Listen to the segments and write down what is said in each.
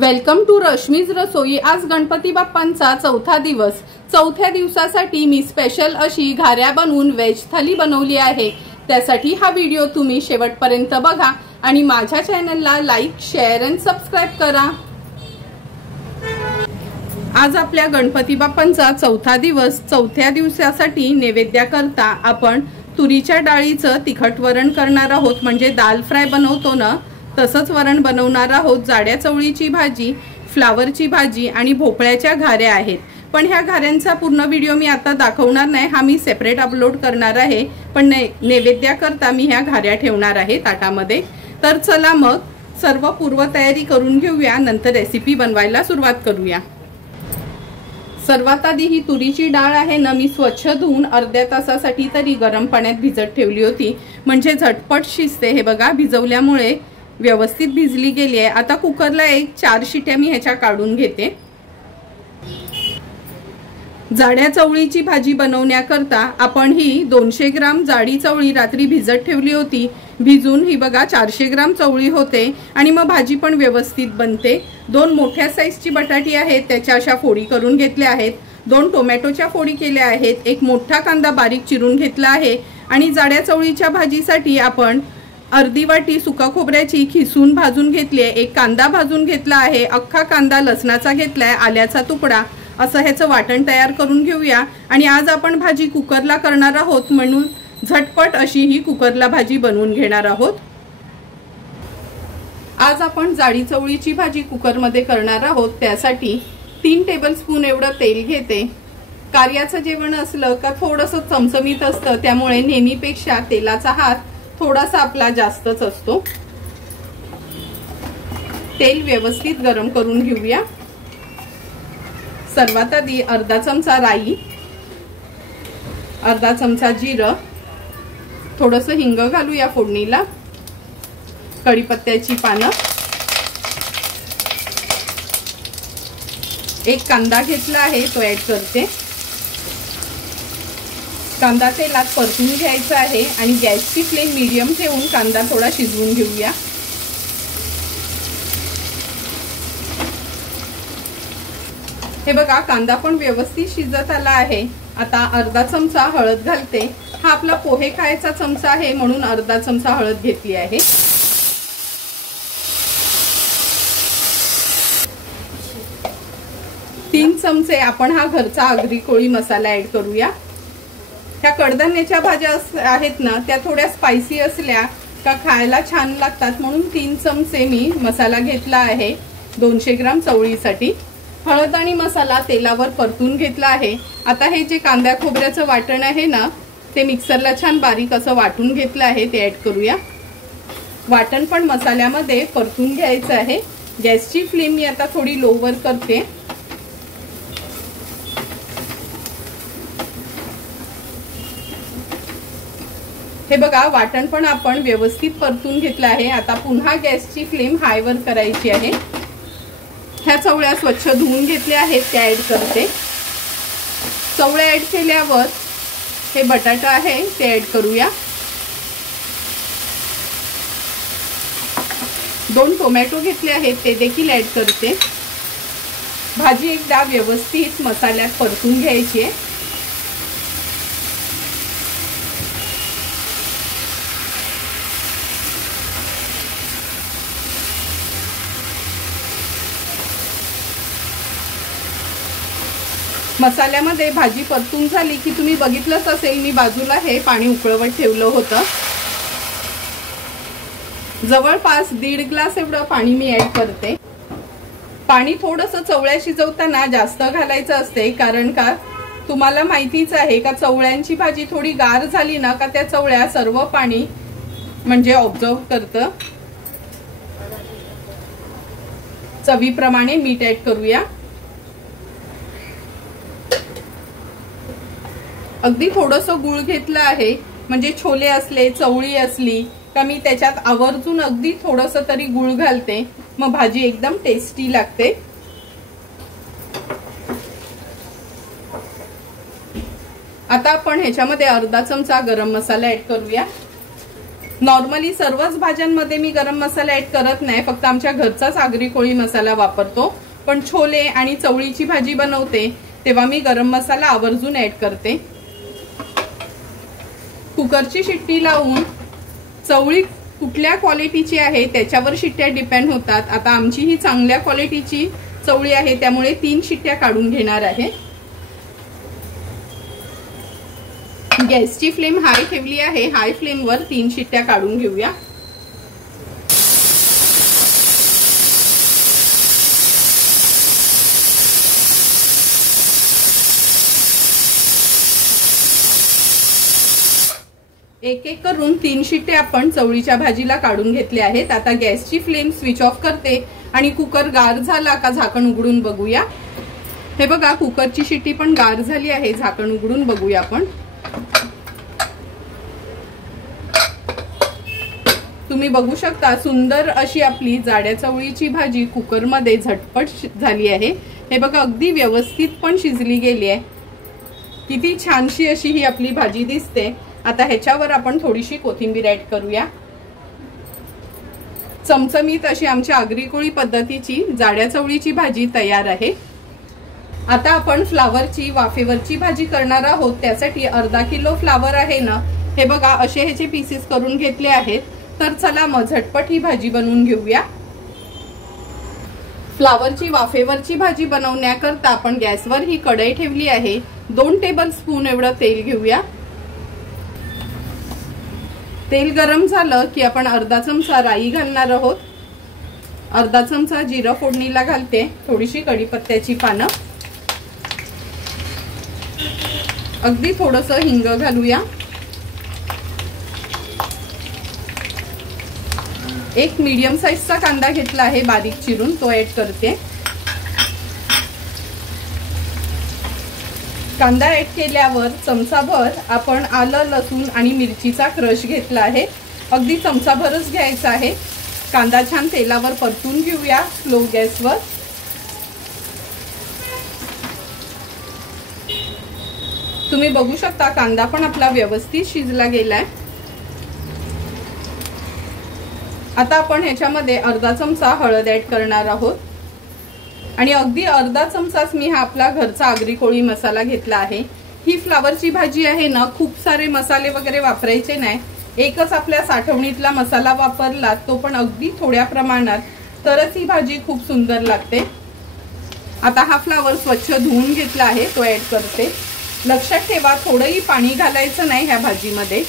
Welcome to Rashmi's रसोई। आज गणपती बाप्पांचा चौथा दिवस। चौथ्या दिवसासाठी मी स्पेशल अशी घाऱ्या बनवून वेज थाली बनवली आहे। त्यासाठी हा व्हिडिओ तुम्ही शेवटपर्यंत बघा आणि माझ्या चॅनलला लाईक, शेअर आणि सबस्क्राइब करा। आज आपल्या गणपती बाप्पांचा चौथा दिवस। चौथ्या दिवसासाठी नैवेद्याकरता आपण तुरीच्या डाळीचं तिखट वरण करणार आहोत, म्हणजे दाल फ्राय बनवतो ना तसंच वरण बनवणार आहोत। जाड्या चवळीची भाजी, फ्लावरची भाजी आणि भोपळ्याच्या घाऱ्या आहेत। पण ह्या घाऱ्यांचा पूर्ण व्हिडिओ मी आता दाखवणार नाही, हा मी सेपरेट अपलोड करणार आहे। पण नैवेद्याकरता मी ह्या घाऱ्या ठेवणार आहे ताटामध्ये। तर चला मग सर्व पूर्वतयारी करून घेऊया, नंतर रेसिपी बनवायला सुरुवात करूया। सर्वात आधी ही तुरीची डाळ आहे ना, मी स्वच्छ धुवून अर्ध्या तासासाठी तरी गरम पाण्यात भिजत ठेवली होती, म्हणजे झटपट शिजते। हे बघा, भिजवल्यामुळे व्यवस्थित भिजली गेली आहे। आता कुकरला 4 शिट्या मी ह्याच्या काढून घेते। जाड्या चवळीची भाजी बनवण्याकरता आपण ही 200 ग्राम जाडी चवळी रात्री भिजत ठेवली होती। भिजून ही बघा 400 ग्राम चवळी होते आणि मग भाजी पण व्यवस्थित बनते। 2 मोठ्या साईजची बटाटी आहेत, त्याच्या अशा फोडी करून घेतल्या आहेत। 2 टोमॅटोच्या फोडी केल्या आहेत। 1 मोठा कांदा बारीक चिरून घेतला आहे आणि जाड्या चवळीच्या भाजीसाठी आपण अर्धी वाटी सुका खोबऱ्याची खिसून भाजून घेतली आहे। 1 कांदा भाजून घेतला आहे। अख्खा कांदा लसणाचा घेतलाय, आल्याचा तुकडा, असं ह्याचं वाटण तयार करून घेऊया। आणि आज आपण भाजी कुकरला करणार आहोत, म्हणून झटपट अशी ही कुकरला भाजी बनवून घेणार आहोत। आज आपण जाडी चवळीची भाजी कुकरमध्ये करणार आहोत। त्यासाठी 3 टेबलस्पून एवढं तेल घेते। कार्याचं जेवण असलं का थोडंसं चमचमीत असतं, त्यामुळे नेहमीपेक्षा तेलाचा हात थोडासा आपला जास्तच असतो। तेल व्यवस्थित गरम करून घेऊया। सर्वात आधी अर्धा चमचा राई, अर्धा चमचा जिरं, थोडंसं हिंग घालूया फोडणीला, कढीपत्त्याची पानं, 1 कांदा घेतला आहे तो ऍड करते। कांदा तेलात परतून घ्यायचा आहे आणि गॅसची फ्लेम मीडियम ठेवून कांदा थोडा शिजवून घेऊया। हे बघा, कांदा पण व्यवस्थित शिजत आला आहे। आता अर्धा चमचा हळद घालते। हा आपला पोहे खायचा चमचा आहे, म्हणून अर्धा चमचा हळद घेतली आहे। तीन चमचे आपण हा घरचा आगरी कोळी मसाला ऍड करूया। ह्या कडधान्याच्या भाज्या आहेत ना, त्या थोड्या स्पायसी असल्या का खायला छान लागतात, म्हणून 3 चमचे मी मसाला घेतला आहे 200 ग्राम चवळीसाठी। हळद आणि मसाला तेलावर परतून घेतला आहे। आता हे जे कांदा खोबऱ्याचं वाटण आहे ना, ते मिक्सरला छान बारीक असं वाटून घेतलं आहे, ते ऍड करूया। वाटण पण मसाल्यामध्ये परतून घ्यायचं आहे। गॅसची फ्लेम मी आता थोडी लोवर करते। हे बघा, वाटण पण आपण व्यवस्थित परतून घेतलं आहे। आता पुन्हा गॅसची फ्लेम हायवर करायची आहे। ह्या चवळ्या स्वच्छ धुवून घेतल्या आहेत, त्या ऍड करते। चवळ्या ऍड केल्यावर हे बटाटा आहे ते ऍड करूया। 2 टोमॅटो घेतले आहेत, ते देखील ऍड करते। भाजी एकदा व्यवस्थित मसाल्यात परतून घ्यायची आहे। मसाल्यामध्ये भाजी परतून झाली की तुम्ही बघितलंच असेल, मी बाजूला हे पाणी उकळवत ठेवलं होतं। जवळपास 1.5 ग्लास एवढं पाणी मी ऍड करते। पाणी थोडंसं चवळ्या शिजवताना जास्त घालायचं असते, कारण का तुम्हाला माहितीच आहे का चवळ्यांची भाजी थोडी गार झाली ना का त्या चवळ्या सर्व पाणी म्हणजे ऑब्झर्व करतं। चवीप्रमाणे मीठ ऍड करूया। अगदी थोडंसं गूळ घेतलं आहे, म्हणजे छोले असले, चवळी असली का मी त्याच्यात आवर्जून अगदी थोडंसं तरी गूळ घालते, मग भाजी एकदम टेस्टी लागते। आता आपण ह्याच्यामध्ये अर्धा चमचा गरम मसाला ऍड करूया। नॉर्मली सर्वच भाज्यांमध्ये मी गरम मसाला ऍड करत नाही, फक्त आमच्या घरचाच आगरी कोळी मसाला वापरतो। पण छोले आणि चवळीची भाजी बनवते तेव्हा मी गरम मसाला आवर्जून ऍड करते। कुकरची शिट्टी लावून चवळी कुठल्या क्वालिटीची आहे त्याच्यावर शिट्ट्या डिपेंड होतात। आता आमची ही चांगल्या क्वालिटीची चवळी आहे त्यामुळे 3 शिट्ट्या काढून घेणार आहे। गॅसची फ्लेम हाय ठेवली आहे, हाय फ्लेमवर 3 शिट्ट्या काढून घेऊया। एक एक करून 3 शिट्टे आपण चवळीच्या भाजीला काढून घेतले आहेत। आता गॅसची फ्लेम स्विच ऑफ करते आणि कुकर गार झाला का झाकण उघडून बघूया। हे बघा कुकरची शिट्टी पण गार झाली आहे, झाकण उघडून बघूया आपण। तुम्ही बघू शकता सुंदर अशी आपली जाड्या चवळीची भाजी कुकरमध्ये झटपट झाली आहे। हे बघा अगदी व्यवस्थित पण शिजली गेली आहे, किती छानशी अशी ही आपली भाजी दिसते। आता ह्याच्यावर आपण थोडीशी कोथिंबीर ऍड करूया। चमचमीत अशी आमच्या आगरी कोळी पद्धतीची जाड्या चवळीची भाजी तयार आहे। आता आपण फ्लावरची वाफेवरची भाजी करणार आहोत, त्यासाठी अर्धा किलो फ्लावर आहे ना, हे बघा असे ह्याचे पीसेस करून घेतले आहेत। तर चला मग झटपट ही भाजी बनवून घेऊया। फ्लावरची वाफेवरची भाजी बनवण्याकरता आपण गॅसवर ही कढई ठेवली आहे। 2 टेबलस्पून एवढं तेल घेऊया। तेल गरम झालं की आपण अर्धा चमचा राई घालणार आहोत, अर्धा चमचा जिरं फोडणीला घालते, थोडीशी कढीपत्त्याची पानं, अगदी थोडंसं हिंग घालूया। एक मीडियम साइजचा कांदा घेतला आहे बारीक चिरून, तो ऍड करते। कांदा ऍड केल्यावर चमचाभर आपण आलं लसूण आणि मिरचीचा क्रश घेतला आहे, अगदी चमचाभरच घ्यायचा आहे। कांदा छान तेलावर परतून घेऊया स्लो गॅसवर। तुम्ही बघू शकता कांदा पण आपला व्यवस्थित शिजला गेलाय। आता आपण ह्याच्यामध्ये अर्धा चमचा हळद ऍड करणार आहोत आणि अगदी अर्धा चमचाच मी हा आपला घरचा आगरी कोळी मसाला घेतला आहे। ही फ्लावरची भाजी आहे ना, खूप सारे मसाले वगैरे वापरायचे नाही, एकच आपल्या साठवणीतला मसाला वापरला तो पण अगदी थोड्या प्रमाणात, तरच ही भाजी खूप सुंदर लागते। आता हा फ्लावर स्वच्छ धुवून घेतला आहे, तो ऍड करते। लक्षात ठेवा थोडंही पाणी घालायचं नाही ह्या भाजीमध्ये,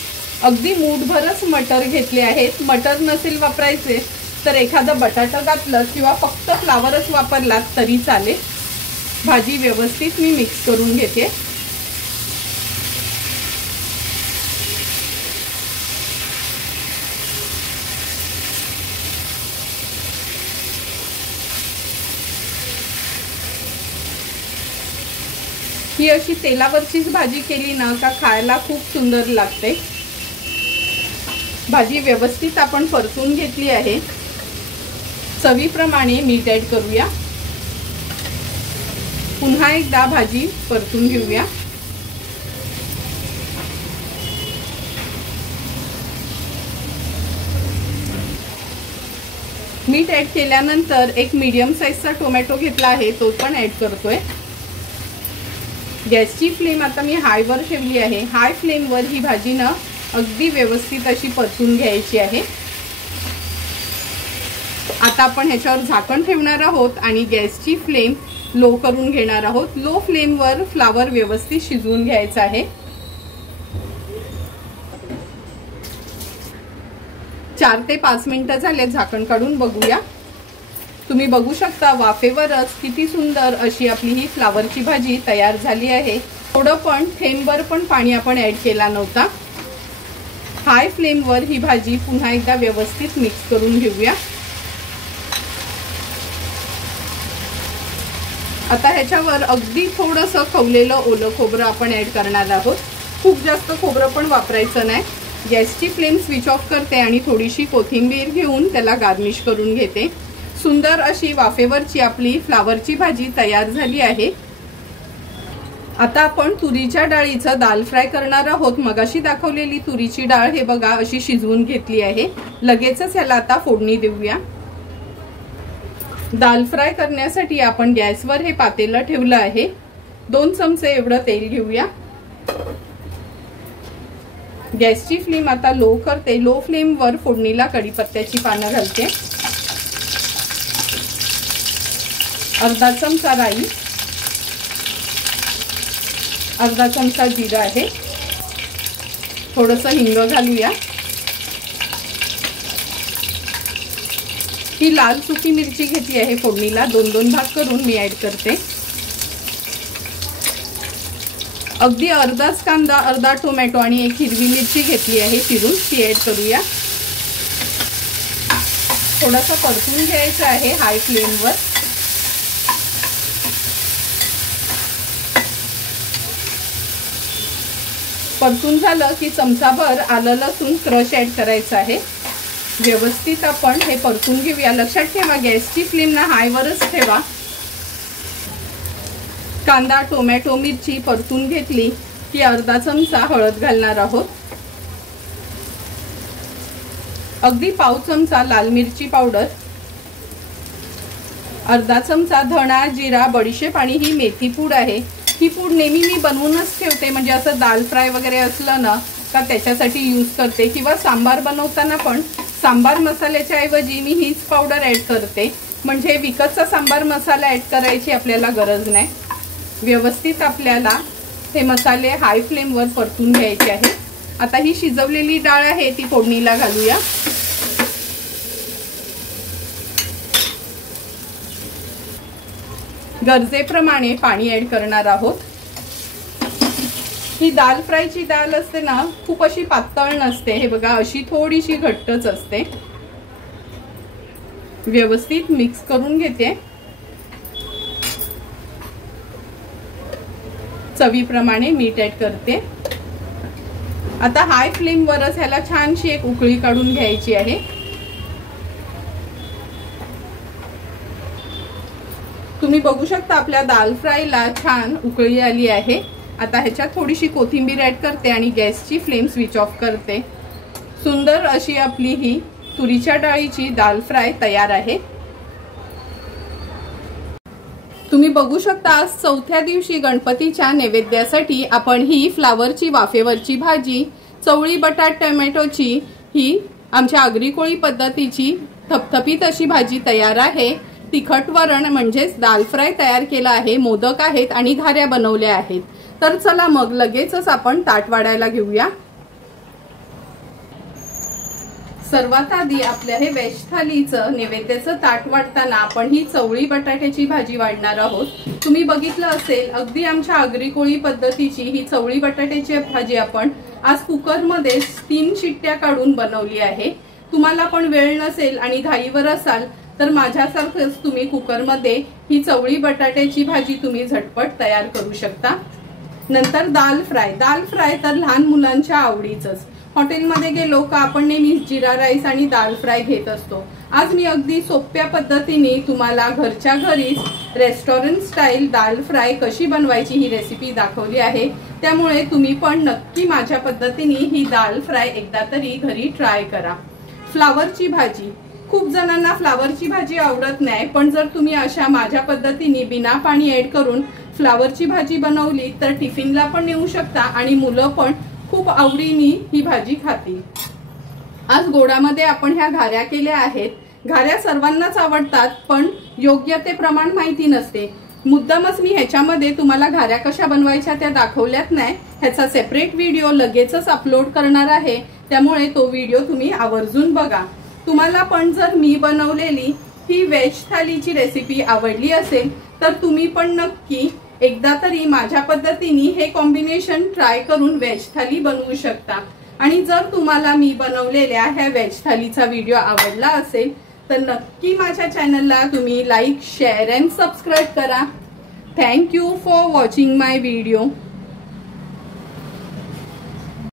अगदी मूठभरच मटर घेतले आहेत। मटर नसेल वापरायचे तर एखादा बटाटा घातलं किंवा फक्त फ्लावरच वापरलात तरी चालेल। भाजी व्यवस्थित मी मिक्स करून घेते। ही अशी तेलावरचीच भाजी केली ना का खायला खूप सुंदर लागते। भाजी व्यवस्थित आपण परतून घेतली आहे। चवीप्रमाणे मीठ ऍड करूया, पुन्हा एकदा भाजी परतून घेऊया। मीठ ऍड केल्यानंतर एक मीडियम साइजचा टोमॅटो घेतला आहे, तो पण ऍड करतोय। गॅसची फ्लेम आता मी हायवर ठेवली आहे, हाय फ्लेमवर ही भाजी ना अगदी व्यवस्थित अशी परतून घ्यायची आहे। आता आपण ह्याच्यावर झाकण ठेवणार आहोत आणि गॅसची फ्लेम लो करून घेणार आहोत। लो फ्लेमवर फ्लावर व्यवस्थित शिजवून घ्यायचा आहे। 4 ते 5 मिनिटं झाले, झाकण काढून बघूया। तुम्ही बघू शकता वाफेवरच किती सुंदर अशी आपली ही फ्लावरची भाजी तयार झाली आहे। थोडं पण थेंबभर पण पाणी आपण ऍड केला नव्हता। हाय फ्लेमवर ही भाजी पुन्हा एकदा व्यवस्थित मिक्स करून घेऊया। आता ह्याच्यावर अगदी थोडंसं खवलेलं ओलं खोबरं आपण ऍड करणार आहोत, खूप जास्त खोबरं पण वापरायचं नाही। गॅसची फ्लेम स्विच ऑफ करते आणि थोडीशी कोथिंबीर घेऊन त्याला गार्निश करून घेते। सुंदर अशी वाफेवरची आपली फ्लावरची भाजी तयार झाली आहे। आता आपण तुरीच्या डाळीचं दाल फ्राय करणार आहोत। मगाशी दाखवलेली तुरीची डाळ हे बघा अशी शिजवून घेतली आहे। लगेचच याला आता फोडणी देऊया। दाल फ्राय करण्यासाठी आपण गॅसवर हे पातेलं ठेवलं आहे। 2 चमचे एवढं तेल घेऊया। गॅसची फ्लेम आता लो करते। लो फ्लेम वर फोडणीला कढीपत्त्याची पानं घालते। अर्धा चमचा राई, अर्धा चमचा जिरा आहे। थोडंसं हिंग घालूया। ही लाल सुकी मिरची घेतली आहे फोडणीला 2-2 भाग करून मी ऍड करते। अगदी अर्धाच कांदा, अर्धा टोमॅटो आणि 1 हिरवी मिरची घेतली आहे चिरून, ती ऍड करूया। थोडासा परतून घ्यायचा आहे हाय फ्लेमवर। परतून झालं की चमचाभर आलं लसूण क्रश ऍड करायचं आहे। व्यवस्थित आपण हे परतून घेऊया। लक्षात ठेवा गॅसची फ्लेम ना हाय वरच ठेवा। कांदा, टोमॅटो, मिरची परतून घेतली की अर्धा चमचा हळद घालणार आहोत। अगदी पाव चमचा लाल मिरची पावडर, अर्धा चमचा धणा, जिरा, बडीशेप आणि ही मेथी पूड आहे। ही पूड नेहमी मी बनवूनच ठेवते, म्हणजे असं दाल फ्राय वगैरे असलं ना का त्याच्यासाठी यूज करते, किंवा सांबार बनवताना पण सांबार मसाल्याच्या ऐवजी मी हीच पावडर ऍड करते, म्हणजे विकतचा सांबार मसाला ऍड करायची आपल्याला गरज नाही। व्यवस्थित आपल्याला हे मसाले हाय फ्लेमवर परतून घ्यायचे आहे। आता ही शिजवलेली डाळ आहे ती फोडणीला घालूया। गरजेप्रमाणे पाणी ऍड करणार आहोत। ही दाल फ्रायची डाळ असते ना खूप अशी पातळ नसते, हे बघा अशी थोडीशी घट्टच असते। व्यवस्थित मिक्स करून घेते। चवीप्रमाणे मीठ ऍड करते। आता हाय फ्लेम वरच ह्याला छानशी एक उकळी काढून घ्यायची आहे। तुम्ही बघू शकता आपल्या दाल फ्रायला छान उकळी आली आहे। आता ह्याच्यात थोडीशी कोथिंबीर ऍड करते आणि गॅसची फ्लेम स्विच ऑफ करते। सुंदर अशी आपली ही तुरीच्या डाळीची दाल फ्राय तयार आहे। तुम्ही बघू शकता आज 4थ्या दिवशी गणपतीच्या नैवेद्यासाठी आपण ही फ्लावरची वाफेवरची भाजी, चवळी बटाट टोमॅटोची ही आमच्या आगरी कोळी पद्धतीची थपथपीत अशी भाजी तयार आहे। तिखट वरण म्हणजेच दाल फ्राय तयार केला आहे। मोदक आहेत आणि घाऱ्या बनवल्या आहेत। तर चला मग लगेचच आपण ताट वाढायला घेऊया। सर्वात आधी आपल्या हे व्हेज थालीचं नैवेद्याचं ताट वाढताना आपण ही चवळी बटाट्याची भाजी वाढणार आहोत। तुम्ही बघितलं असेल अगदी आमच्या आगरी कोळी पद्धतीची ही चवळी बटाट्याची भाजी आपण आज कुकरमध्ये 3 शिट्ट्या काढून बनवली आहे। तुम्हाला पण वेळ नसेल आणि घाईवर असाल तर माझ्यासारखंच तुम्ही कुकरमध्ये ही चवळी बटाट्याची भाजी तुम्ही झटपट तयार करू शकता। नंतर दाल फ्राय तर लहान मुलांच्या आवडीचंच। हॉटेलमध्ये गेलो का आपण नेहमी जिरा राईस आणि दाल फ्राय घेत असतो। आज मी अगदी सोप्या पद्धतीने तुम्हाला घरच्या घरीच रेस्टॉरंट स्टाईल दाल फ्राय कशी बनवायची ही रेसिपी दाखवली आहे। त्यामुळे तुम्ही पण नक्की माझ्या पद्धतीने ही दाल फ्राय एकदा तरी घरी ट्राय करा। फ्लावरची भाजी, खूप जणांना फ्लावरची भाजी आवडत नाही, पण जर तुम्ही अशा माझ्या पद्धतीने बिना पाणी ऍड करून फ्लावरची भाजी बनवली तर टिफिनला पण नेऊ शकता आणि मुलं पण खूप आवडीने ही भाजी खातील। आज गोडामध्ये आपण ह्या घाऱ्या केल्या आहेत। घाऱ्या सर्वांनाच आवडतात, पण योग्य ते प्रमाण माहिती नसते। मुद्दामच मी ह्याच्यामध्ये तुम्हाला घाऱ्या कशा बनवायच्या त्या दाखवल्यात नाही। ह्याचा सेपरेट व्हिडिओ लगेचच अपलोड करणार आहे, त्यामुळे तो व्हिडिओ तुम्ही आवर्जून बघा। तुम्हाला पण जर मी बनवलेली ही व्हेज थालीची रेसिपी आवडली असेल तर तुम्ही पण नक्की एकदा तरी माझ्या पद्धतीने हे कॉम्बिनेशन ट्राय करून व्हेज थाली बनवू शकता। आणि जर तुम्हाला मी बनवलेल्या ह्या व्हेज थालीचा व्हिडिओ आवडला असेल तर नक्की माझ्या चॅनलला तुम्ही लाईक, शेअर अँड सबस्क्राईब करा। Thank you for watching my video.